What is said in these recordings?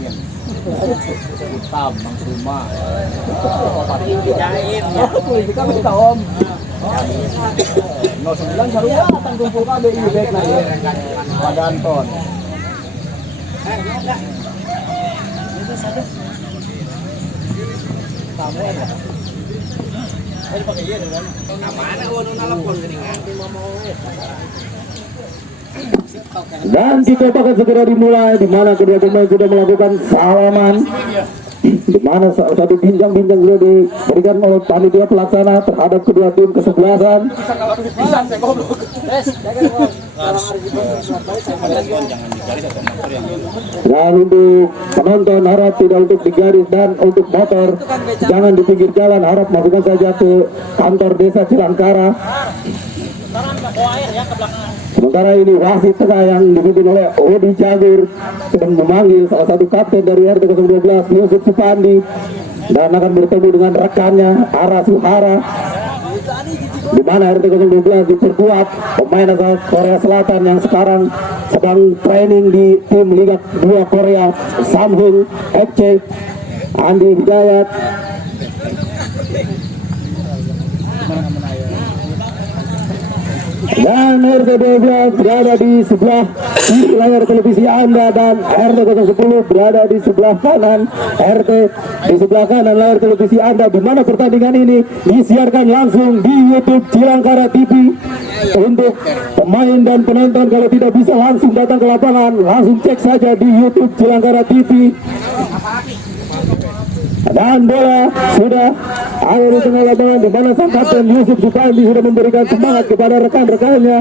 Amin. Hitam, Bang Suma. Politik kami kita om. 09 Saruya akan kumpul KBI baik lagi. Pak Danton. Dan kick-off akan segera dimulai, di mana kedua pemain sudah melakukan salaman, di mana satu bincang-bincang sudah diberikan oleh panitia pelaksana terhadap kedua tim kesebelasan. Dan untuk penonton harap tidak untuk di garis, dan untuk motor jangan di pinggir jalan, harap masukkan saja ke kantor desa Cilangkara. Sementara ini wasit tengah yang dipimpin oleh Odi Jagur sedang memanggil salah satu kapten dari RT 012 Yusuf Supandi, dan akan bertemu dengan rekannya Ara Suhara, di mana RT 012 diperkuat pemain asal Korea Selatan yang sekarang sedang training di tim Liga 2 Korea, Samhung FC, Andi Hidayat. Dan RT 12 berada di sebelah kiri layar televisi Anda, dan RT 010 berada di sebelah kanan RT, di sebelah kanan layar televisi Anda, di mana pertandingan ini disiarkan langsung di YouTube Cilangkara TV. Untuk pemain dan penonton kalau tidak bisa langsung datang ke lapangan, langsung cek saja di YouTube Cilangkara TV. Dan bola sudah ada di tengah lapangan, di mana sang kapten Yusuf Supandi sudah memberikan semangat kepada rekan-rekannya.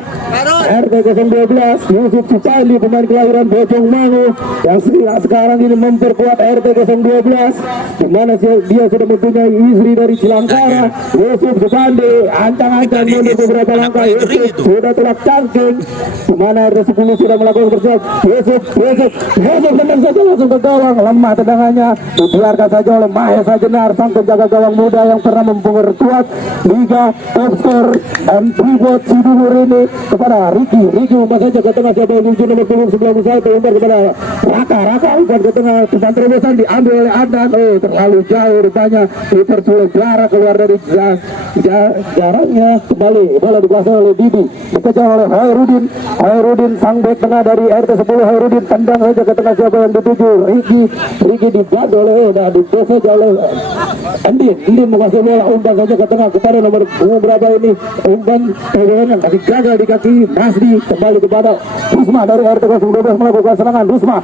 RT 012 Yusuf Supandi, pemain kelahiran Bojong Mangu, yang sekarang ini memperkuat RT 012, di mana dia sudah mempunyai istri dari Cilangkara. Yusuf Supandi ancang-ancang mundur beberapa langkah. Yusuf sudah telak cangking, di mana RT 10 sudah melakukan persiapan. Yusuf tendang saja langsung ke gawang, lemah tendangannya, dibiarkan saja oleh Mahesa Jenar, sang penjaga gawang muda yang pernah memperkuat Liga Top Score dan Tribot Sidumur ini, kepada Riki umpan saja ke tengah, siapa yang menuju nomor punggung 91, umpan kepada Raka umpan ke tengah, umpan terobosan diambil oleh Adnan. Terlalu jauh rupanya, dipersulit jarak keluar dari jaraknya. Kembali bola dikuasai oleh Didi, dikejar oleh Hairudin sang bek tengah dari RT 10. Hairudin tendang saja ke tengah, siapa yang dituju Riki dibantu oleh didesa oleh Andin menguasai bola, umpan saja ke tengah kepada nomor punggung berapa ini, umpan yang kasih gagal di kaki Masdi. Kembali kepada Rusma dari RT 012 melakukan serangan. Rusma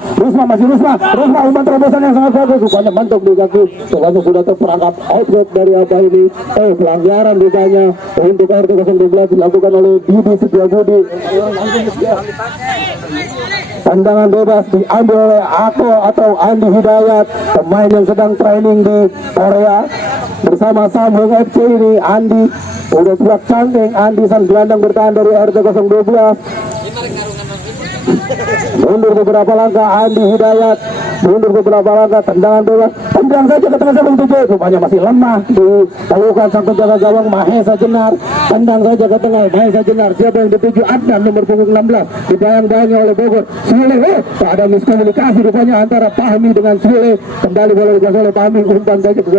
umpan terobosan yang sangat bagus, rupanya mantuk di kaki, rupanya sudah terperangkap outlet dari apa ini, pelanggaran rupanya untuk RT 012 dilakukan oleh Didi Setiabudi. Tendangan bebas diambil oleh Ako atau Andi Hidayat, pemain yang sedang training di Korea bersama Samhung FC ini. Andi udah siap canting, Andi sang gelandang bertahan dari RT 012. Mundur beberapa langkah Andi Hidayat, tendangan bebas, tendang saja ke tengah sebelum tujuh, rupanya masih lemah dilakukan sang penjaga gawang Mahesa Jenar. Tendang saja ke tengah Mahesa Jenar, siapa yang dituju? Adnan nomor punggung 16, dibayang-bayangi oleh Bogor. Sule, tak ada miskomunikasi rupanya antara Fahmi dengan Sule. Kembali bola dikuasai oleh Fahmi, umpan saja ke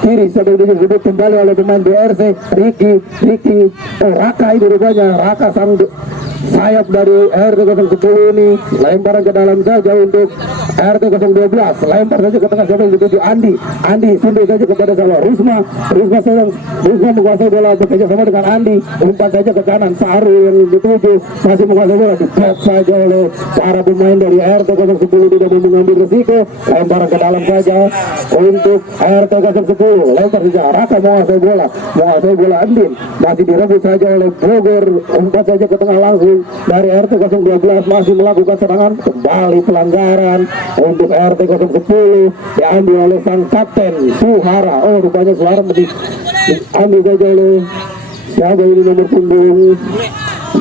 kiri, siapa yang disebut kembali oleh pemain BRC Riki. Raka ini rupanya, Raka sang sayap dari RT 010 ini, lemparan ke dalam saja untuk RT 012, lempar saja ke tengah, siapa yang dituju? Andi sundul saja kepada salah Rusma menguasai bola, bekerja sama dengan Andi, umpan saja ke kanan, Saru yang dituju masih menguasai bola, diblok saja oleh para pemain dari RT 010, tidak mau mengambil risiko, lemparan ke dalam saja untuk RT 010, lempar saja Raka menguasai bola Andin, masih direbut saja oleh Bogor, umpan saja ke tengah langsung dari RT 012, masih melakukan serangan. Kembali pelanggaran untuk RT 010 diambil oleh sang kapten Suhara. Rupanya Suhara diambil saja oleh siapa ini, nomor punggung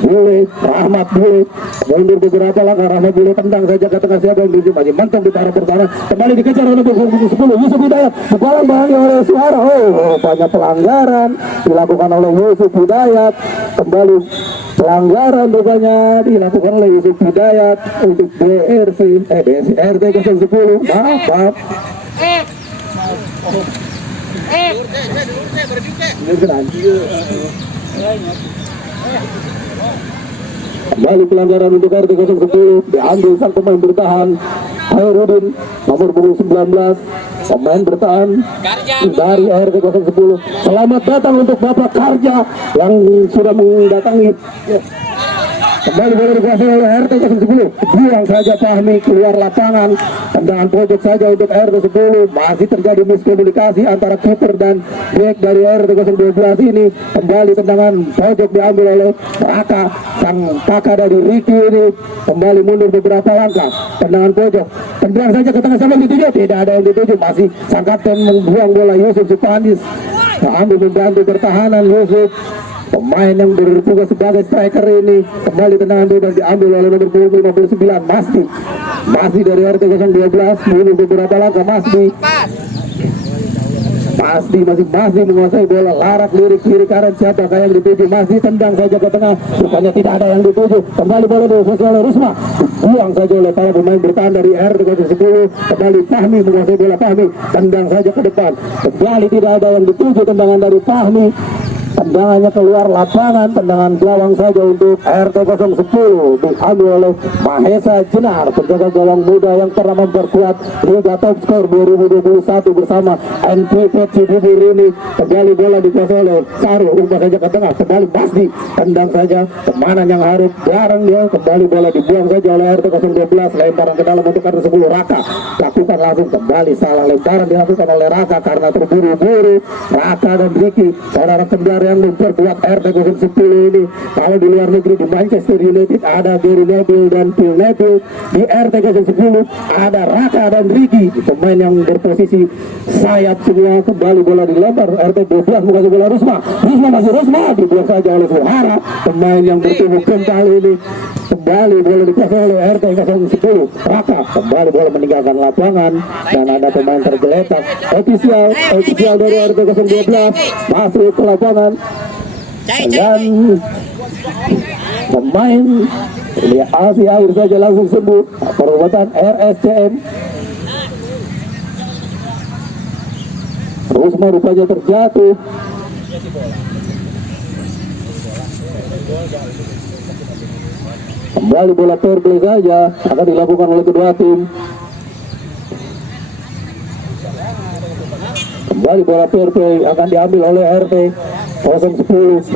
boleh, Rahmat boleh, mundur beberapa langkah, Rahmat boleh tendang saja ke tengah, siapa yang tuju, masih mantap di arah pertahanan, kembali dikejar oleh punggung 10, Yusuf Hidayat, dibalang bahangi oleh Suara, banyak pelanggaran dilakukan oleh Yusuf Hidayat, kembali pelanggaran rupanya dilakukan oleh Yusuf Hidayat untuk RT 010, maaf. Kembali pelanggaran untuk RT 010, diambil sang pemain bertahan Hairudin nomor punggung 19, pemain bertahan dari RT 010. Selamat datang untuk Bapak Karja yang sudah mendatangi. Kembali bola dikuasai oleh RT 010, buang saja Fahmi keluar lapangan, tendangan pojok saja untuk RT 10. Masih terjadi miskomunikasi antara kiper dan back dari RT 012 ini. Kembali tendangan pojok diambil oleh Raka, sang kakak dari Ricky ini. Kembali mundur beberapa langkah, tendangan pojok, tendang saja ke tengah, siapa yang dituju? Tidak ada yang dituju, masih sang kapten membuang bola Yusuf Supandis. Ambil membantu pertahanan Yusuf. Pemain yang bertugas sebagai striker ini, kembali tendangan bebas diambil oleh nomor 59 Masdi dari RT 012, mundur beberapa langkah Masdi masih menguasai bola, larak lirik kiri kanan, siapa yang dituju? Masih tendang saja ke tengah, rupanya tidak ada yang dituju. Kembali bola dikuasai oleh Rusma, buang saja oleh para pemain bertahan dari RT 010. Kembali Fahmi menguasai bola, Fahmi tendang saja ke depan, kembali tidak ada yang dituju. Tendangan dari Fahmi, tendangannya keluar lapangan, tendangan gawang saja untuk RT 010, diambil oleh Mahesa Jenar, penjaga gawang muda yang pernah memperkuat Liga Top Skor 2021 bersama NPT Cibubur ini. Kembali bola dikuasai oleh Saru, ubah saja ke tengah, kembali Masdi, tendang saja kemana yang harus jarang dia, kembali bola dibuang saja oleh RT 012, lemparan ke dalam untuk RT 10. Raka lakukan langsung, kembali salah lemparan dilakukan oleh Raka karena terburu-buru. Raka dan Ricky, saudara kendara yang memperkuat RT 010 ini. Kalau di luar negeri di Manchester United ada Gary Neville dan Phil Neville, di RT 010 ada Raka dan Ricky, pemain yang berposisi sayap semua. Kembali bola dilempar RT 12 mengasih bola Rusma dibuang saja oleh Suhara, pemain yang bertubuh kental ini. Kembali bola dikuasai oleh RT 010, Raka kembali bola meninggalkan lapangan dan ada pemain tergeletak. Ofisial dari RT 012 masuk ke lapangan dan pemain Asia air saja langsung sembuh. Perobatan RSCM. Rusma rupanya terjatuh. Kembali bola fair play saja akan dilakukan oleh kedua tim. Kembali bola fair play akan diambil oleh RT 010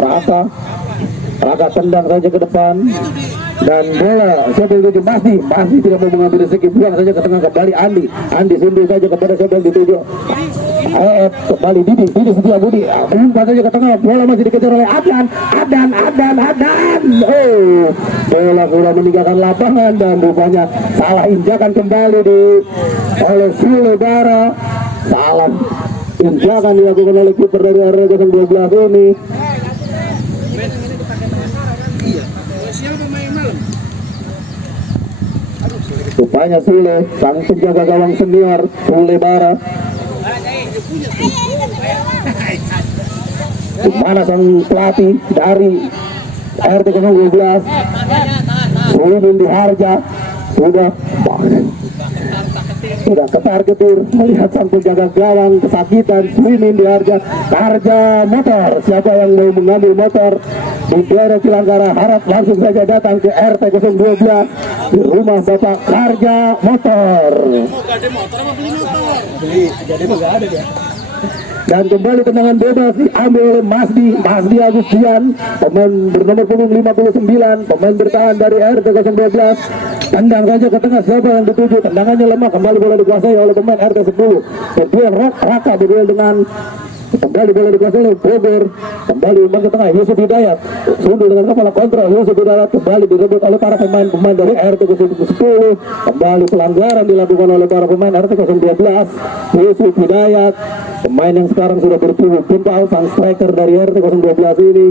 Raka tendang saja ke depan dan bola siapa yang dituju? Masih tidak mau mengambil rezeki, buang saja ke tengah. Kembali Andi sundur saja kepada siapa yang dituju? Kembali Didi Setia Budi, umpan saja ke tengah, bola masih dikejar oleh Adan. Bola sudah meninggalkan lapangan dan rupanya salah injakan kembali oleh Sule Bara. Salah injakan dilakukan oleh kiper dari RT 012 ini. Rupanya Sule, sang penjaga gawang senior Sule Bara. Di mana sang pelatih dari RT 012 Sulimin Diharja sudah ketar-ketir melihat sang penjaga gawang kesakitan. Sulimin Diharja, Karja motor, siapa yang mau mengambil motor di daerah Cilangkara harap langsung saja datang ke RT 012 di rumah Bapak Karja motor. Dan kembali tendangan bebas diambil oleh Masdi Agustian, pemain bernomor punggung 59, pemain bertahan dari RT 012. Tendang saja ke tengah, siapa yang dituju? Tendangannya lemah, kembali bola dikuasai oleh pemain RT 10. Berduel Raka berduel dengan, kembali bola dikuasai oleh Bogor. Kembali umpan ke tengah, Yusuf Hidayat sundur dengan kepala kontrol. Yusuf Hidayat kembali direbut oleh para pemain dari RT 010. Kembali pelanggaran dilakukan oleh para pemain RT 012. Yusuf Hidayat, pemain yang sekarang sudah bertubuh kembal, sang striker dari RT 012 ini.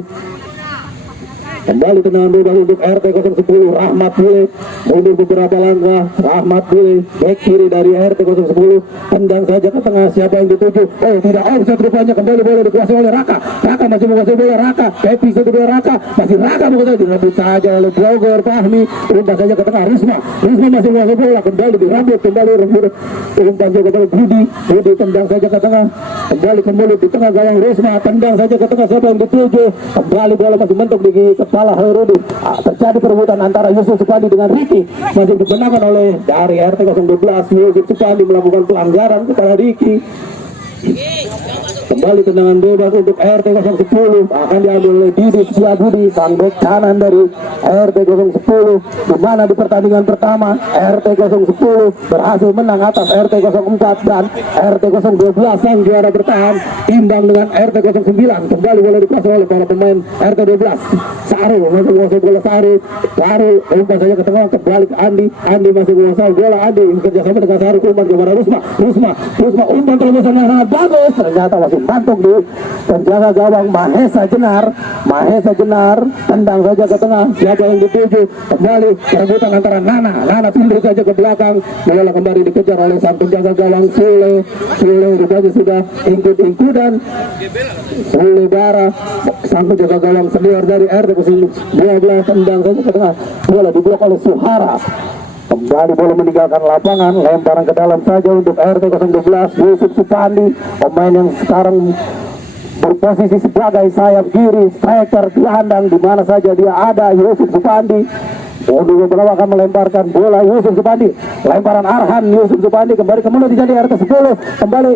Kembali tendangan bebas untuk RT 010 Rahmat Bule. Mundur beberapa langkah, Rahmat Bule back kiri dari RT 010, tendang saja ke tengah, siapa yang dituju? Oh tidak, offside rupanya. Kembali bola dikuasai oleh Raka. Raka masih menguasai bola. Raka Pepi satu bola. Raka masih Raka menguasai, direbut saja oleh Bogor Fahmi, umpan saja ke tengah. Risma masih menguasai bola, kembali dirambut, kembali rebut, umpan saja ke tengah. Budi tendang saja ke tengah, kembali ke mulut di tengah gawang. Risma tendang saja ke tengah, siapa yang dituju? Kembali bola masih mentok di kepala Hairudin. Terjadi perebutan antara Yusuf Supandi dengan Riki, masih dibenarkan oleh dari RT 012. Yusuf Supandi melakukan pelanggaran kepada Riki. Kembali tendangan bebas untuk RT 010, akan diambil oleh Didi Setiabudi, sang bek kanan dari RT 010, di mana di pertandingan pertama RT 010 berhasil menang atas RT 04 dan RT 012 sang juara bertahan imbang dengan RT 09. Kembali bola dikuasai oleh para pemain RT 12. Sarul masih menguasai bola. Sarul umpan saja ke tengah, kembali ke Andi masih menguasai bola. Andi kerjasama dengan Sarul, umpan kepada Rusma umpan terobosan yang sangat bagus, ternyata masih mantuk di penjaga gawang Mahesa Jenar. Tendang saja ke tengah, siapa yang dituju? Kembali perebutan antara Nana pindah saja ke belakang, bola kembali dikejar oleh sang penjaga gawang Sule rupanya sudah ingkut-ingkutan. Sule Bara, sang penjaga gawang senior dari RT 012, tendang saja ke tengah, bola diblok oleh Suhara. Kembali bola meninggalkan lapangan, lemparan ke dalam saja untuk RT 012 Yusuf Supandi, pemain yang sekarang berposisi sebagai sayap kiri, striker gelandang di mana saja dia ada. Yusuf Supandi Mundur beberapa akan melemparkan bola. Yusuf Supandi, lemparan Arhan. Yusuf Supandi kembali ke mulut dijadi RT 10, kembali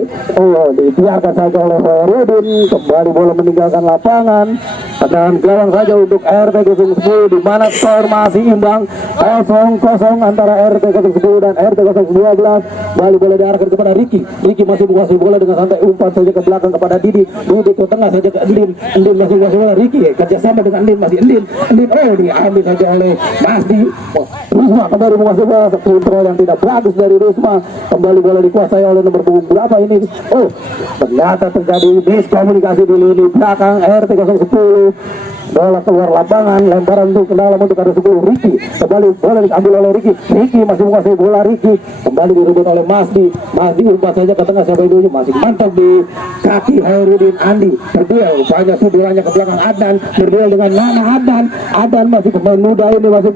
dibiarkan saja oleh Hoerudin. Kembali bola meninggalkan lapangan, tendangan gawang saja untuk RT 010, di mana skor masih imbang 0-0 antara RT 010 dan RT 012. Kembali bola diarahkan kepada Riki masih menguasai bola dengan santai, umpan saja ke belakang kepada Didi ke tengah saja ke Endin masih menguasai bola. Riki kerjasama dengan Endin diambil saja oleh Risma, kembali menguasai bola. Kontrol yang tidak bagus dari Risma, kembali bola dikuasai oleh nomor punggung berapa ini? Ternyata terjadi miskomunikasi di lini belakang RT 010. Bola keluar lapangan, lemparan untuk ke dalam untuk RT 10. Riki, kembali bola diambil oleh Riki masih menguasai bola. Riki kembali direbut oleh Masdi umpan saja ke tengah, siapa itu masih mantap di kaki Hairudin. Andi berduel, banyak sudulannya ke belakang. Adnan berduel dengan Nana. Adnan masih pemain muda ini, masih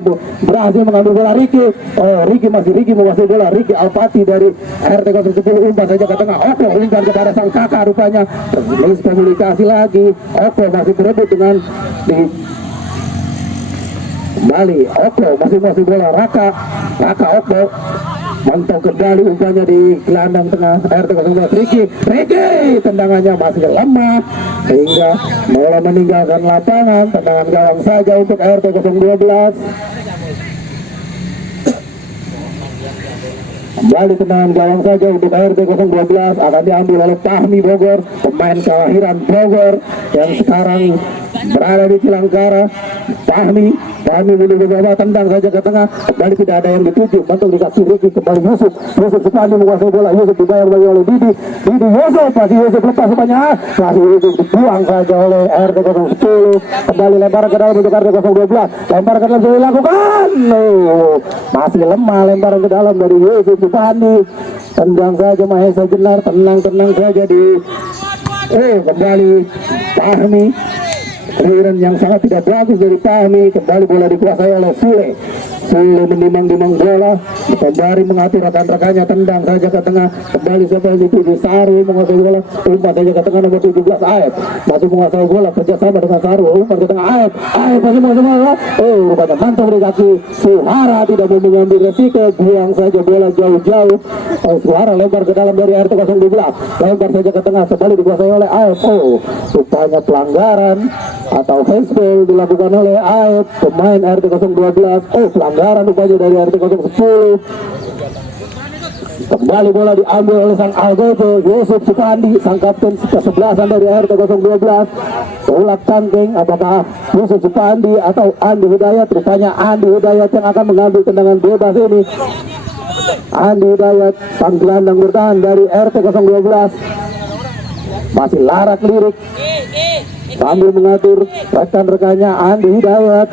berhasil mengambil bola. Riki menguasai bola. Riki Alpati dari RT 010, umpan saja ke tengah. Umpan kepada sang kakak, rupanya miskomunikasi lagi. Masih berebut dengan kembali masih bola. Raka mantap kembali umpannya di gelandang tengah RT 012. Riki tendangannya masih lemah sehingga bola meninggalkan lapangan. Tendangan gawang saja untuk RT 012. Kembali tendangan gawang saja untuk RT 012, akan diambil oleh Fahmi Bogor, pemain kelahiran Bogor yang sekarang berada di Cilangkara. Fahmi mundur beberapa, tendang saja ke tengah, kembali tidak ada yang dituju, bantu dikasih Riki. Kembali Yusuf Supandi menguasai bola. Yusuf dibayar bagi oleh Didi Yusuf lepas rupanya, masih Yusuf dibuang saja oleh RT 010. Kembali lemparan ke dalam untuk RT 012, lemparan ke dalam sudah dilakukan. Masih lemah lemparan ke dalam dari Yusuf Supandi. Tendang saja Mahesa Jenar, tenang saja di kembali Fahmi. Keliran yang sangat tidak bagus dari Fahmi. Kembali bola dikuasai oleh Sule menimang bola, kembali mengatur rekan-rekannya, tendang saja ke tengah. Kembali siapa yang dituju? Sarul menguasai bola, umpan saja ke tengah nomor 17 Aep masih menguasai bola, kerjasama dengan Sarul, umpan ke tengah. Aep masih menguasai bola. Rupanya mantap dari kaki Suhara, tidak mau mengambil resiko, buang saja bola jauh-jauh. Suhara lempar ke dalam dari RT 012, lempar saja ke tengah, kembali dikuasai oleh Aep. Rupanya pelanggaran atau handsball dilakukan oleh Aep, pemain RT 012. Pelanggaran rupanya dari RT 010. Kembali bola diambil oleh sang Algojo, Yusuf Supandi, sang kapten ke-11 dari RT 012. Ulap tangking, apakah Yusuf Supandi atau Andi Hidayat? Rupanya Andi Hidayat yang akan mengambil tendangan bebas ini. Andi Hidayat, sang gelandang bertahan dari RT 012, masih larak lirik. sambil mengatur rekan-rekannya Andi Hidayat.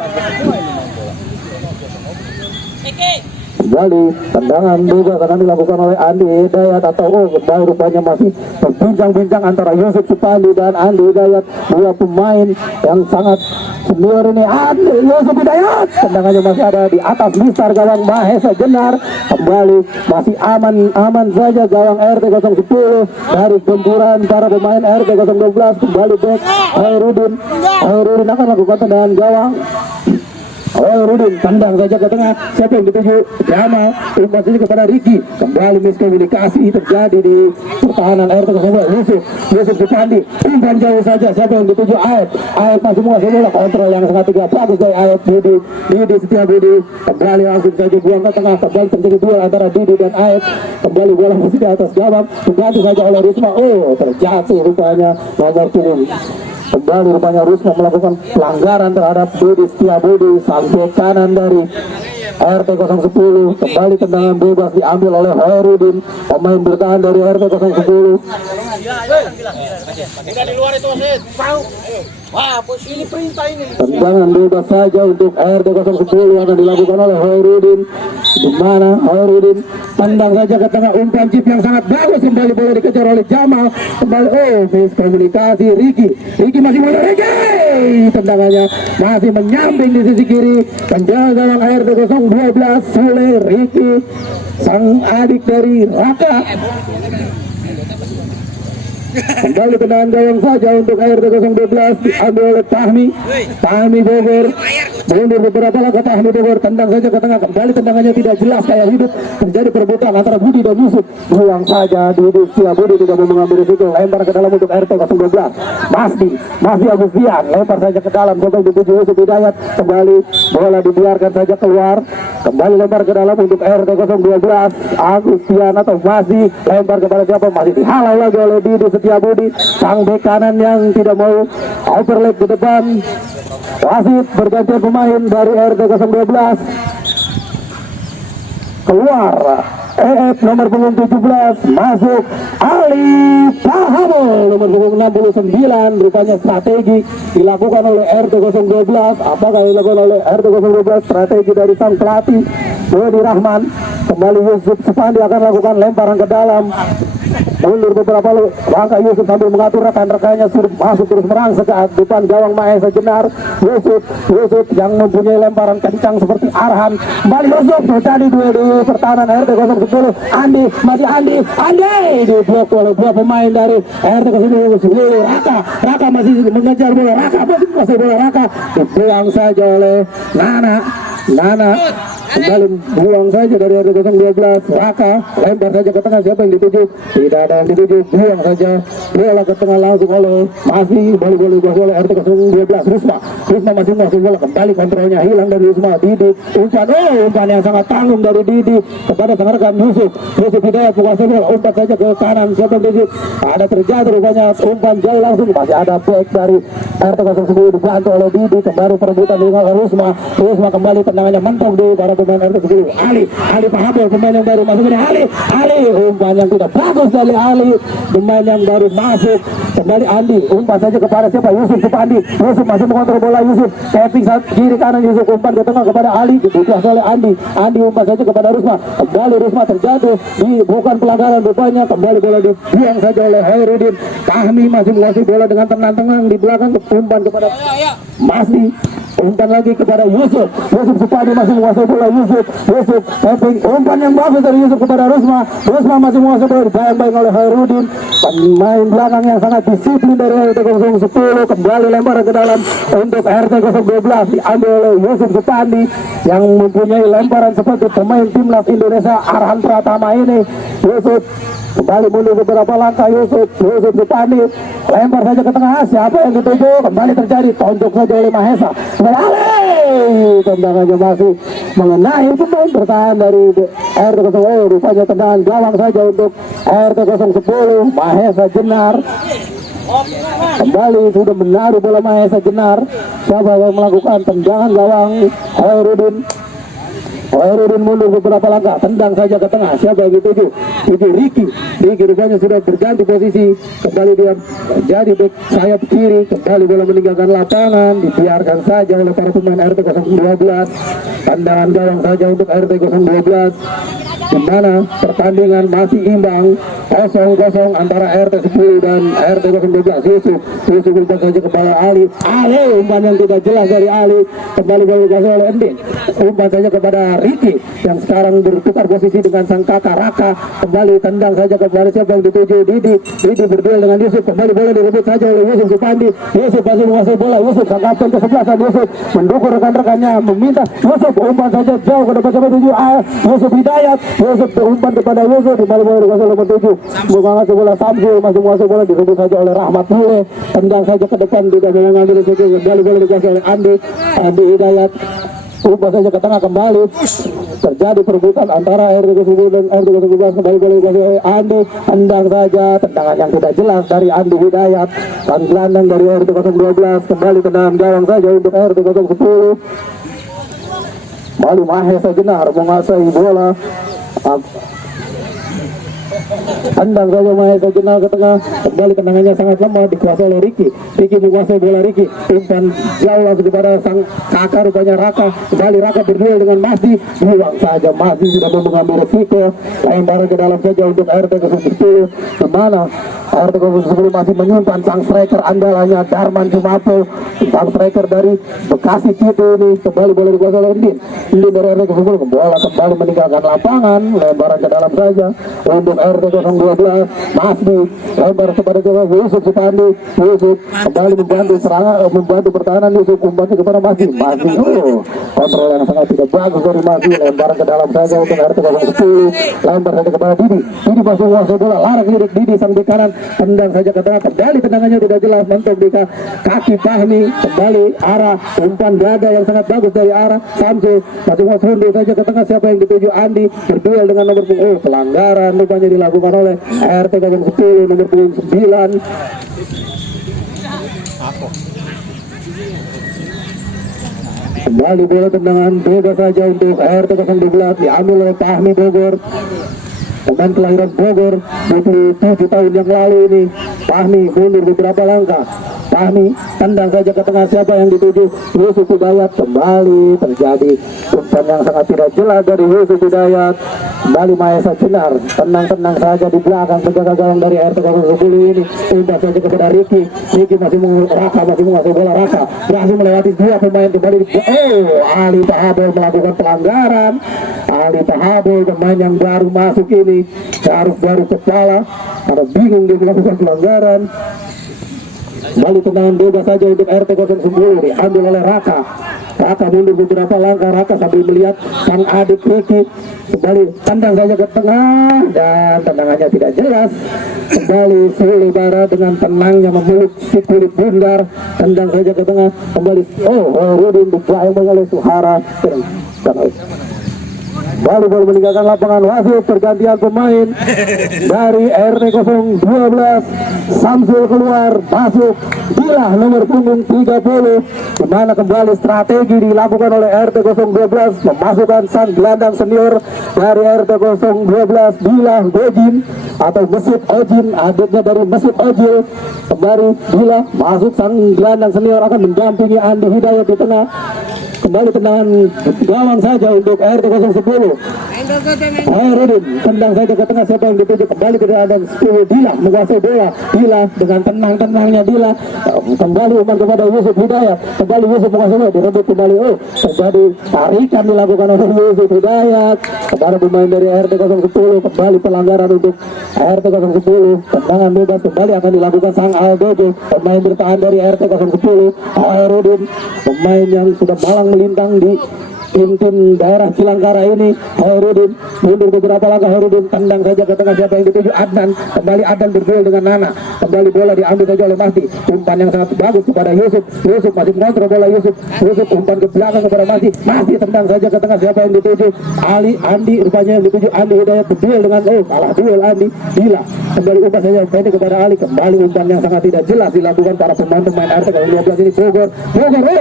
Kembali tendangan bebas akan dilakukan oleh Andi Hidayat atau kembali rupanya masih berbincang-bincang antara Yusuf Supandi dan Andi Hidayat, dua pemain yang sangat senior ini. Andi Yusuf Hidayat, tendangannya masih ada di atas mistar gawang Mahesa Jenar. Kembali masih aman saja gawang RT 010 dari benturan para pemain RT 012. Kembali back Hairudin akan lakukan tendangan gawang. Rudin tendang saja ke tengah. Siapa yang dituju? Jamal. Umpan saja kepada Ricky. Kembali miskomunikasi terjadi di pertahanan RT 012. Yusuf Supandi. Umpan jauh saja. Siapa yang dituju? Aep masih menguasai bola. Kontrol yang sangat tiga bagus dari Aep. Didi Setiabudi. Kembali langsung saja buang ke tengah. Kembali terjadi duel antara Didi dan Aep. Kembali bola masih di atas gawang. Terjatuh saja oleh Risma. Terjatuh rupanya nomor 7. Kembali rupanya Rusma melakukan pelanggaran terhadap Didi Setiabudi. Sampai kanan dari RT 010. Kembali tendangan bebas diambil oleh Hairudin, pemain bertahan dari RT 010. Tendangan bebas saja untuk RT 010 akan dilakukan oleh Hairudin. Di mana Hairudin tendang saja ke tengah, umpan chip yang sangat bagus. Kembali boleh dikejar oleh Jamal. Kembali miskomunikasi Ricky masih muda. Ricky tendangannya masih menyamping di sisi kiri. Penjaga yang RT 012 Sule Ricky, sang adik dari Raka. Kembali tendangan gawang saja untuk RT 012 diambil oleh Tahmi Bogor. Mundur beberapa langkah Tahmi Bogor, tendang saja ke tengah. Kembali tendangannya tidak jelas kayak hidup. Terjadi perebutan antara Budi dan Yusuf. Buang saja Didi Setiabudi, tidak mau mengambil risiko. Lempar ke dalam untuk RT 012. Masih Agustian, lempar saja ke dalam. Coba dituju Yusuf Hidayat. Kembali bola dibiarkan saja keluar. Kembali lempar ke dalam untuk RT 012. Agustian atau masih lempar kepada siapa? Masih dihalau lagi oleh Didi Setiabudi, sang bek kanan yang tidak mau overlap di depan. Wasit berganti pemain dari RT 012. Keluar EF nomor punggung 17, masuk Ali Pahamul nomor punggung 69. Rupanya strategi dilakukan oleh RT 012. Apakah dilakukan oleh RT 012? Strategi dari sang pelatih Dodi Rahman. Kembali Yusuf Supandi akan lakukan lemparan ke dalam. Mundur beberapa langkah Yusuf sambil mengatur rekan-rekannya sudah masuk terus merangsek ke depan gawang Mahesa Jenar. Yusuf yang mempunyai lemparan kencang seperti Arhan. Kembali Yusuf, terjadi duel di pertahanan RT 010. Andi diblok oleh dua pemain dari RT 010. Raka masih mengejar bola. Raka dibuang saja oleh Nana kembali buang saja dari RT 012. Raka lempar saja ke tengah. Siapa yang dituju? Tidak ada yang dituju. Buang saja bola ke tengah langsung oleh masih bola oleh RT 012. Rusma masih bola. Kembali kontrolnya hilang dari Rusma. Didi umpan yang sangat tanggung dari Didi kepada sang rekan Yusuf Hidayat. Menguasai bola, umpan saja ke kanan. Siapa yang dituju? Ada terjatuh rupanya umpan jauh langsung. Masih ada back dari RT 010 dibantu oleh Didi. Kembali perebutan dengan Rusma kembali tendangannya mentok di para pemain RT 10. Ali Pahamul, pemain yang baru masuk. Ali umpan yang tidak bagus dari Ali, pemain yang baru masuk. Kembali Andi, umpan saja kepada siapa? Yusuf Supandi. Yusuf masih mengontrol bola. Yusuf tapping kiri kanan. Yusuf umpan ke tengah kepada Ali, dibuka oleh Andi umpan saja kepada Rusma. Kembali Rusma terjatuh, bukan pelanggaran rupanya. Kembali bola dibuang saja oleh Hairudin. Tahmi masih menguasai bola dengan tenang-tenang di belakang. Umpan kepada Masdi. Umpan lagi kepada Yusuf Supandi masih menguasai bola. Yusuf tapping, umpan yang bagus dari Yusuf kepada Rusma masih menguasai bola, dibayang-bayang oleh Hairudin, pemain belakang yang sangat disiplin dari RT 010. Kembali lempar ke dalam untuk RT 012, diambil oleh Yusuf Supandi yang mempunyai lemparan seperti pemain timnas Indonesia Arhan Pratama ini. Yusuf kembali mundur beberapa langkah. Yusuf Supandi lempar saja ke tengah. Siapa yang dituju? Kembali terjadi tonjok saja oleh Mahesa. Tendangannya masih mengenai pemain bertahan dari RT 010. Rupanya tendangan gawang saja untuk RT 010. Mahesa Jenar kembali sudah menaruh bola. Mahesa Jenar, siapa yang melakukan tendangan gawang? Hairudin Hoirudin mundur beberapa langkah, tendang saja ke tengah. Siapa yang dituju? Itu Ricky rupanya sudah berganti posisi. Kembali dia jadi back sayap kiri. Kembali bola meninggalkan lapangan, dibiarkan saja oleh para pemain RT 012. Pandangan gawang saja untuk RT 012, di mana pertandingan masih imbang 0-0 antara RT 10 dan RT 012. Yusuf umpan saja kepada Ali, umpan yang tidak jelas dari Ali. Kembali bola dikuasai oleh Endin, umpan saja kepada Ricky yang sekarang bertukar posisi dengan sang kakak Raka. Kembali tendang saja kepada siapa yang dituju? Didi berduel dengan Yusuf. Kembali bola direbut saja oleh Yusuf Supandi. Yusuf masih menguasai bola. Yusuf sang kapten kesebelasan. Yusuf mendukung rekan-rekannya, meminta Yusuf umpan saja jauh ke depan siapa tuju? Yusuf Hidayat. Yusuf berumpan kepada Yusuf. Kembali bola dikuasai oleh tuju. Menguasai bola Samsul, masih menguasai bola, direbut saja oleh Rahmat Mule. Tendang saja ke depan, tidak mengambil risiko. Kembali bola dikuasai oleh Andi Hidayat. Umpan saja ke tengah, kembali terjadi perebutan antara RT 10 dan RT 012. Kembali boleh dikuasai Andi, tendang saja, tendangan yang tidak jelas dari Andi Hidayat. Dan gelandang dari RT 012, kembali tendangan gawang saja untuk RT 010. Malu Mahesa Jenar menguasai bola. Tendang saja Mahesa Jenar ke tengah. Kembali tendangannya sangat lemah, dikuasai oleh Ricky menguasai bola. Ricky umpan jauh langsung kepada sang kakak rupanya Raka. Kembali Raka berduel dengan Masdi, buang saja. Masdi sudah mengambil resiko, lempar ke dalam saja untuk RT 010, di mana RT 010 masih menyimpan sang striker andalannya Darman Jumato, sang striker dari Bekasi Cito ini. Kembali bola dikuasai oleh Indin dari RT 010. Bola kembali meninggalkan lapangan, lemparan ke dalam saja untuk RT 012. Masdi lebar kepada Yusuf Supandi. Yusuf kembali membantu serangan, membantu pertahanan. Yusuf umpannya kepada Masdi. Kontrol yang sangat tidak bagus dari Masdi, lemparan ke dalam saja untuk RT 010. Lempar saja kepada Didi masih menguasai bola, larak lirik Didi sang di kanan, tendang saja ke tengah. Kembali tendangannya tidak jelas, mentok di kaki Fahmi. Kembali arah umpan dada yang sangat bagus dari arah Samsul, masih menguasai saja ke tengah. Siapa yang dituju? Andi berduel dengan nomor pelanggaran rupanya dilakukan oleh RT 010 nomor 9. Kembali bola tendangan bebas saja untuk RT 012, diambil oleh Fahmi Bogor, pemain kelahiran Bogor 27 tahun yang lalu ini. Fahmi mundur beberapa langkah. Fahmi tendang saja ke tengah. Siapa yang dituju? Yusuf Hidayat. Kembali terjadi umpan yang sangat tidak jelas dari Yusuf Hidayat. Kembali Mahesa Jenar, tenang-tenang saja di belakang penjaga gawang dari RT 010 ini. Umpan saja kepada Ricky masih menguasai bola. Raka berhasil melewati dua pemain. Kembali Ali Tahabul melakukan pelanggaran. Ali Tahabul, pemain yang baru masuk ini, baru kepala karena bingung dia melakukan pelanggaran. Kembali tendangan bebas saja untuk RT 010, diambil oleh Raka mundur beberapa langkah. Raka sambil melihat sang adik Ricky. Kembali tendang saja ke tengah dan tendangannya tidak jelas. Kembali Sule Bara dengan tenangnya memeluk si kulit bundar, tendang saja ke tengah. Kembali Rudin diplayang oleh Suhara. Baru meninggalkan lapangan. Wasit pergantian pemain dari RT 012. Samsul keluar, masuk Dilah nomor punggung 30, di mana kembali strategi dilakukan oleh RT 012 memasukkan sang gelandang senior dari RT 012, Dilah Gojin atau Mesit Ojin, adiknya dari Mesit Ojil. Kembali Dilah masuk, sang gelandang senior akan mendampingi Andi Hidayat di tengah. Kembali tendangan gawang saja untuk RT 010. Rudin tendang saja ke tengah. Siapa yang dituju? Kembali ke dalam 10. Dilah menguasai bola. Dilah dengan tenang-tenangnya Dilah kembali umpan kepada Yusuf Hidayat. Kembali Yusuf menguasai bola, direbut kembali. Terjadi tarikan dilakukan oleh Yusuf Hidayat kepada pemain dari RT 010. Kembali pelanggaran untuk RT 010. Tendangan bebas kembali akan dilakukan sang Aldojo, pemain bertahan dari RT 010. Rudin, pemain yang sudah malang melintang di tim daerah Cilangkara ini. Hairudin mundur beberapa langkah. Hairudin tendang saja ke tengah. Siapa yang dituju? Adnan. Kembali Adnan berduel dengan Nana. kembali bola diambil saja oleh Mahdi, umpan yang sangat bagus kepada Yusuf. Yusuf masih mengontrol bola. Yusuf umpan ke belakang kepada Mahdi. Mahdi tendang saja ke tengah. Siapa yang dituju? Ali, Andi rupanya yang dituju. Andi Hidayat berduel dengan kalah duel Andi. Bila kembali umpan saja pendek kepada Ali. Kembali umpan yang sangat tidak jelas dilakukan para pemain RTK 12 ini. Bogor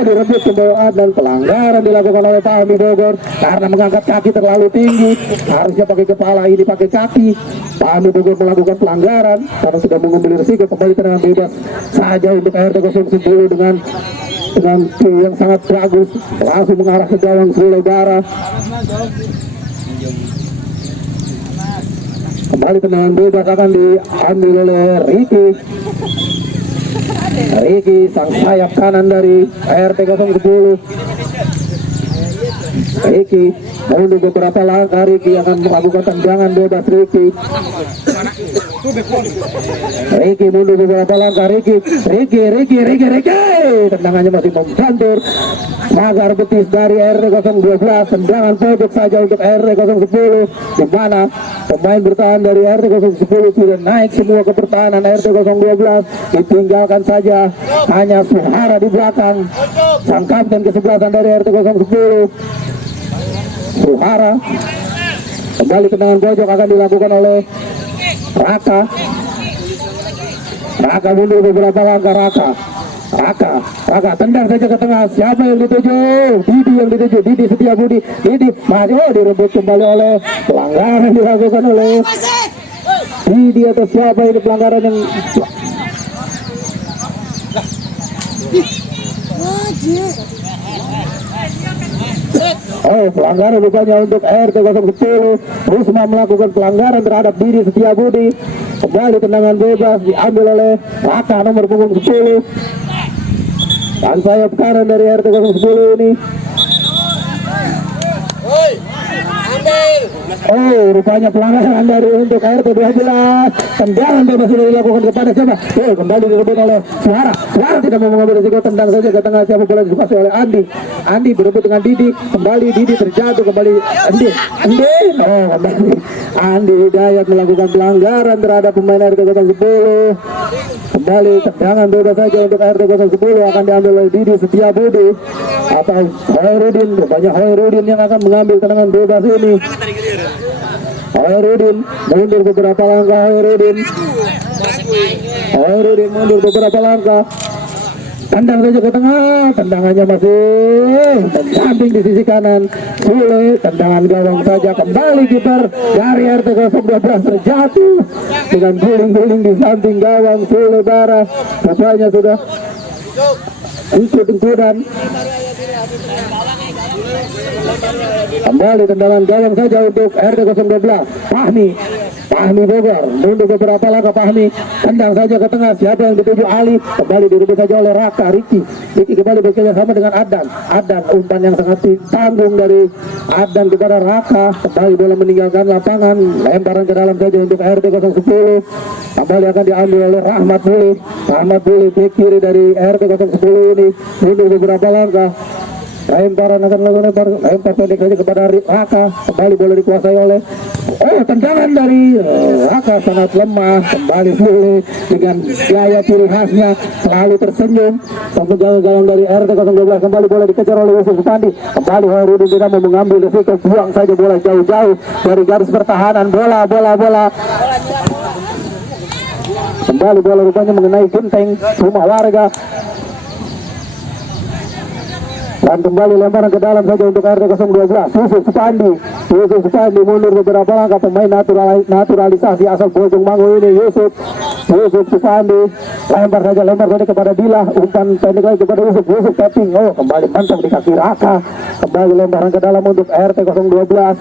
direbut kembali dan pelanggaran dilakukan oleh Fahmi Bogor karena mengangkat kaki terlalu tinggi. Harusnya pakai kepala, ini pakai kaki. Fahmi Bogor melakukan pelanggaran karena sudah mengambil risiko. Kembali tendangan bebas saja untuk RTK 010 dengan yang sangat bagus, langsung mengarah ke gawang Sule Bara. Kembali tendangan bebas akan diambil oleh Ricky, sang sayap kanan dari RTK 010. Ricky mundur beberapa langkah. Ricky akan melakukan tendangan bebas. Ricky mundur beberapa langkah. Ricky tendangannya masih membantur. Pagar betis dari RT 012. Tendangan pojok saja untuk RT 010, di mana pemain bertahan dari RT 010 sudah naik semua ke pertahanan RT 012. Ditinggalkan saja hanya Suhara di belakang, sang kapten kesebelasan dari RT 010. Suhara kembali tendangan pojok akan dilakukan oleh Raka mundur beberapa langkah. Raka tendang saja ke tengah. Siapa yang dituju? Didi Setiabudi. Didi masih direbut kembali oleh pelanggaran dilakukan oleh Didi atau siapa ini pelanggaran yang pelanggaran rupanya untuk RT 010. Rusma melakukan pelanggaran terhadap Didi Setiabudi. Kembali tendangan bebas diambil oleh Raka nomor punggung 10. Dan sayap kanan dari RT 010 ini. Rupanya pelanggaran dari untuk RT 12. Tendangan bebas sudah dilakukan kepada siapa? Kembali direbut oleh Suhara tidak mau mengambil risiko. Tendang saja ke tengah. Siapa bola dikuasai oleh Andi berebut dengan Didi. Kembali Didi terjatuh. Kembali kembali Andi Hidayat melakukan pelanggaran terhadap pemain RT 010. Kembali tendangan bebas saja untuk RT 010 akan diambil oleh Didi Setiabudi atau Hoirudin. Rupanya Hoirudin yang akan mengambil tendangan bebas ini. Hoirudin mundur beberapa langkah. Hoirudin mundur beberapa langkah. Tendang saja ke tengah. Tendangannya masih mendamping di sisi kanan. Sule tendangan gawang saja. Kembali kiper dari RT 012 terjatuh dengan guling-guling di samping gawang Sule Bara. Rupanya sudah ikut-ikutan. Kembali tendangan gawang saja untuk RT 012. Fahmi Bogor mundur beberapa langkah. Fahmi tendang saja ke tengah. Siapa yang dituju? Ali. Kembali direbut saja oleh Raka. Ricky kembali bekerja sama dengan Adan. Umpan yang sangat tanggung dari Adan kepada Raka. Kembali bola meninggalkan lapangan. Lemparan ke dalam saja untuk RT 010. Kembali akan diambil oleh Rahmat Buli bek kiri dari RT 010 ini. Mundur beberapa langkah. Lemparan akan lempar pendek saja kepada Raka. Kembali bola dikuasai oleh tendangan dari Raka sangat lemah. Kembali Sule dengan gaya ciri khasnya selalu tersenyum. Penjaga gawang dari RT 012 kembali bola dikejar oleh Yusuf Supandi. Kembali Hoirudin tidak mau mengambil risiko, buang saja bola jauh-jauh dari garis pertahanan. Bola kembali bola rupanya mengenai genteng rumah warga. Dan kembali lemparan ke dalam saja untuk RT 012. Yusuf Supandi mundur beberapa langkah. Pemain naturalisasi asal Bojong Mangu ini. Yusuf Supandi lempar saja kepada Dila. Umpan pendek lagi kepada Yusuf tapping. Kembali mantap di kaki Raka. Kembali lemparan ke dalam untuk RT 012.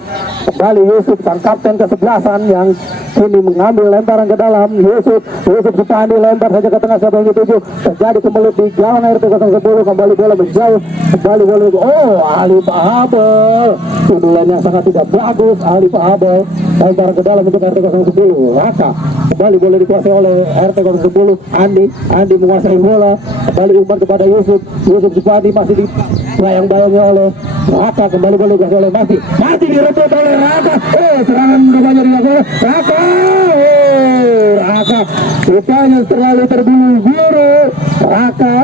Kembali Yusuf sang kapten kesebelasan yang kini mengambil lemparan ke dalam. Yusuf Supandi lempar saja ke tengah. Siapa yang dituju? Terjadi kemelut di gawang RT 010. Kembali bola menjauh. Ali Pahabel. Sundulan yang sangat tidak bagus. Ali Pahabel lemparan ke dalam untuk RT 010. Raka kembali bola dikuasai oleh RT 010. Andi menguasai bola. Kembali umpan kepada Yusuf Supandi masih dibayang-bayangi oleh Raka. Kembali bola dikuasai oleh Mati direbut oleh Raka. Serangan rupanya dilakukan Raka. rupanya terlalu terburu-buru. Raka,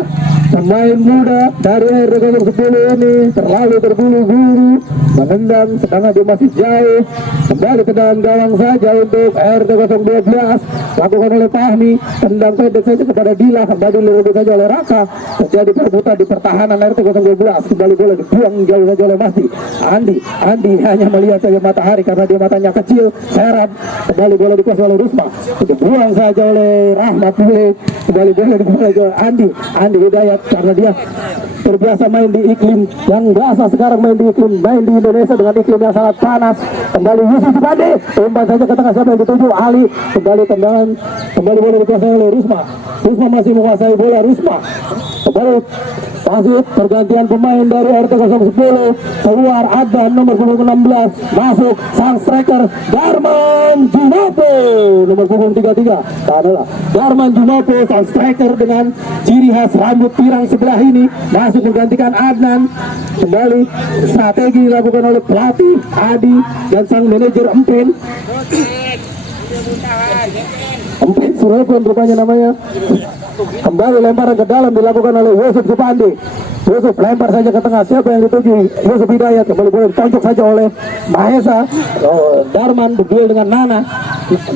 pemain muda dari RT 010 ini terlalu terburu-buru menendang, sedangkan dia masih jauh. Kembali ke dalam gawang saja untuk RT 012, lakukan oleh Fahmi, tendang pendek saja kepada Dila, kembali direbut saja oleh Raka. Terjadi perebutan di pertahanan RT 012, kembali bola dibuang jauh saja oleh Masdi. Andi hanya melihat saja matahari karena dia matanya kecil. Serap, kembali bola dikuasai oleh Rusma, dibuang saja oleh Rahmat. Kembali bola dikuasai oleh Andi Hidayat karena dia terbiasa main di iklim yang biasa, sekarang main di Indonesia dengan iklim yang sangat panas. Kembali Yusuf Supandi, umpan saja ke tengah, siapa yang dituju? Ali. Kembali tendangan, kembali bola dikuasai oleh Rusma masih menguasai bola. Rusma kembali, masih pergantian pemain dari RT 010. Keluar Adnan nomor punggung 16, masuk sang striker Darman Jumapo nomor punggung 33. Adalah Darman Jumapo, sang striker dengan ciri khas rambut pirang sebelah ini, masuk menggantikan Adnan. Kembali strategi dilakukan oleh pelatih Adi dan sang manajer Empen Surepon rupanya namanya. Kembali lemparan ke dalam dilakukan oleh Yusuf Supandi. Yusuf lempar saja ke tengah, siapa yang dituju? Yusuf Hidayat. Kembali boleh ditonjok saja oleh Mahesa. Darman berduel dengan Nana.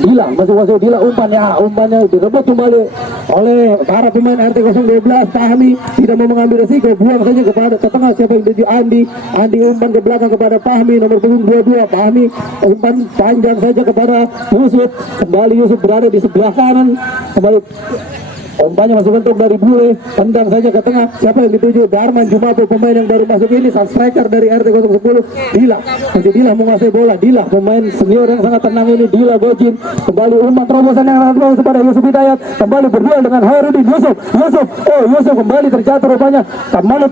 Dila masih kuasai Dila, umpannya direbut kembali oleh para pemain RT 012. Fahmi tidak mau mengambil resiko, buang saja ke tengah, siapa yang dituju? Andi umpan ke belakang kepada Fahmi nomor punggung 22. Fahmi umpan panjang saja kepada Yusuf. Kembali Yusuf berada di sebelah kanan. Kembali umpannya masih bentuk dari Bule, tendang saja ke tengah, siapa yang dituju? Darman Jumapo, pemain yang baru masuk ini, sang striker dari RT 010. Dila menguasai bola. Dila, pemain senior yang sangat tenang ini. Dila Gojin, kembali umpan terobosan yang sangat bagus kepada Yusuf Hidayat, kembali berduel dengan Hairudin. Yusuf kembali terjatuh rupanya, kembali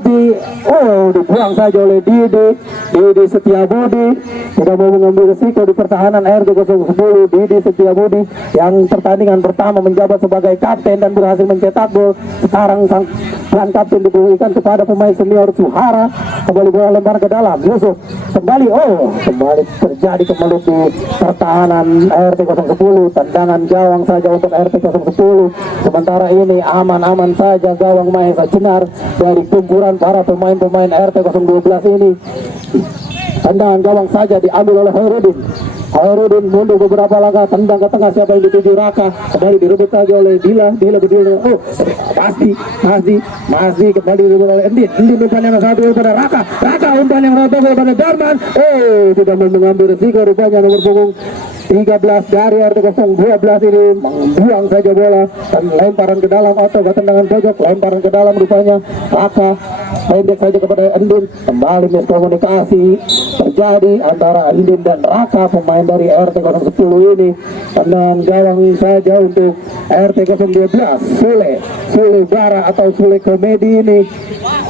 dibuang saja oleh Didi Setiabudi. Tidak mau mengambil resiko di pertahanan RT 010. Didi Setiabudi yang pertandingan pertama menjabat sebagai kapten dan berhasil mencetak gol. Sekarang sang peran kapten diberikan kepada pemain senior Suhara. Kembali bola lempar ke dalam. Yusuf kembali terjadi kemelut di pertahanan RT 010. Tendangan gawang saja untuk RT 010. Sementara ini aman-aman saja gawang Mahesa Jenar dari kumpulan para pemain-pemain RT 012 ini. Tendangan gawang saja diambil oleh Hairudin mundur beberapa langkah, tendang ke tengah, siapa yang dituju? Raka. Kembali direbut saja oleh Dila berdua. Masih kembali direbut oleh Endin umpan yang satu kepada Raka umpan yang rata kepada Darman. Tidak mau mengambil resiko rupanya nomor punggung 13 dari RT 012 ini membuang saja bola dan lemparan ke dalam atau tendangan pojok, lemparan ke dalam rupanya Raka pendek saja kepada Endin. Kembali miskomunikasi terjadi antara Endin dan Raka, pemain dari RT 010 ini. Tendangan gawang saja untuk RT 012. Sule Bara atau Sule Komedi ini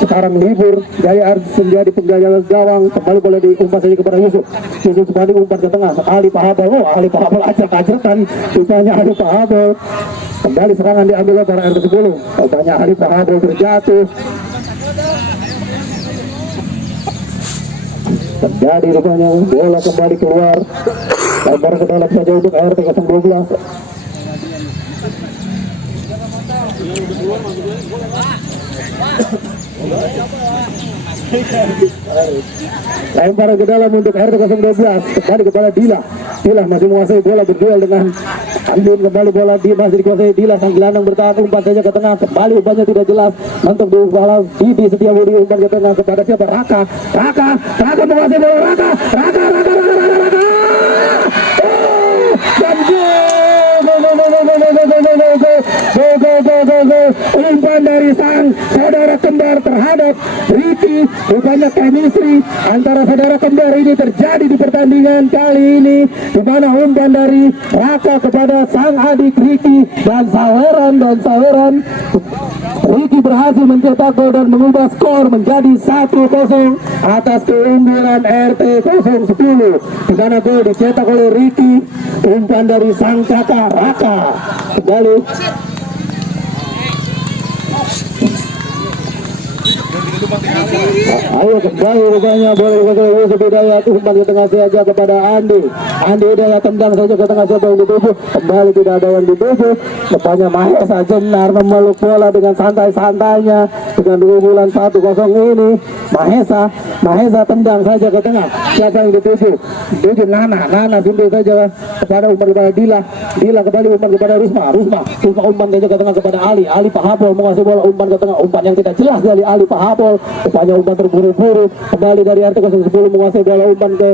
sekarang libur. Jaya Arjun menjadi penjaga gawang. Kembali boleh diumpan saja kepada Yusuf Subandi, umpan ke tengah. Ali Pahabel acak-acakan rupanya Ali Pahabel. Kembali serangan diambil oleh para RT 10. Rupanya Ali Pahabel terjatuh. Terjadi rupanya bola kembali keluar, lempar ke dalam saja untuk RT 012. Lempar ke dalam untuk RT 012, kembali kepada Dila masih menguasai bola, berduel dengan Andin. Kembali bola masih dikuasai Dila, sang gelandang bertahan, umpan saja ke tengah, kembali umpannya tidak jelas, mentok dibalas Didi Setiabudi, umpan ke tengah kepada siapa? Raka menguasai bola. Raka dan umpan dari sang saudara kembar terhadap Ricky. Rupanya chemistry antara saudara kembar ini terjadi di pertandingan kali ini, di mana umpan dari Raka kepada sang adik Ricky dan Saweran Ricky berhasil mencetak gol dan mengubah skor menjadi 1-0 atas keunggulan RT 010. Di mana gol dicetak oleh Ricky, umpan dari sang kakak Raka. Kembali Ayo kembali rupanya bola dikuasai Yusuf Hidayat, umpan ke tengah saja kepada Andi Hidayat, tendang saja ke tengah, siapa yang dituju, kembali tidak ada yang dituju, rupanya Mahesa Jenar memeluk bola dengan santai-santainya dengan keunggulan 1-0 ini. Mahesa tendang saja ke tengah, siapa yang dituju Nana sundur saja kepada umpan kepada Dila kembali umpan kepada Rusma umpan saja ke tengah kepada Ali Pahabol menguasai bola, umpan ke tengah, umpan yang tidak jelas dari Ali Pahabol, rupanya umpan terburu-buru kembali dari RT 010 menguasai bola, umpan ke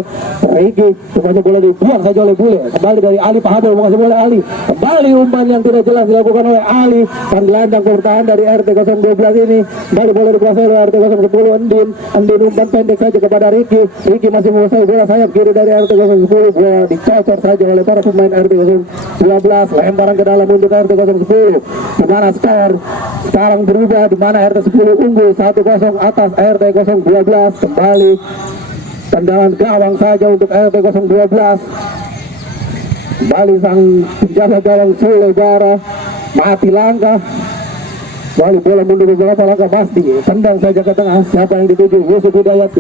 Riki, rupanya bola dibuang saja oleh Bule, kembali dari Ali Pahabol menguasai bola Ali, kembali umpan yang tidak jelas dilakukan oleh Ali dan gelandang bertahan dari RT 012 ini, kembali bola dikuasai oleh RT 010 Andin umpan pendek saja kepada Riki masih menguasai bola sayap kiri dari RT 010, bola dicocor saja oleh para pemain RT 012, lemparan ke dalam untuk RT 010, di mana skor sekarang berubah, di mana RT 10 unggul 1-0 atas RT 012, kembali tendangan gawang saja untuk RT 012, kembali sang penjaga gawang Sule Bara mati langkah, kembali bola mundur beberapa langkah, pasti tendang saja ke tengah, siapa yang dituju Yusuf Hidayat,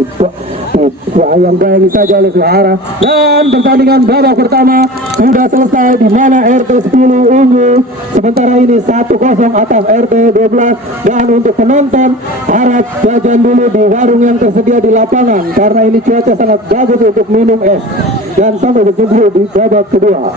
yang bayang saja oleh Suhara, dan pertandingan babak pertama sudah selesai, di mana RT 10 unggul sementara ini 1-0 atas RT 12. Dan untuk penonton harap jajan dulu di warung yang tersedia di lapangan karena ini cuaca sangat bagus untuk minum es, dan sampai bertemu di babak kedua.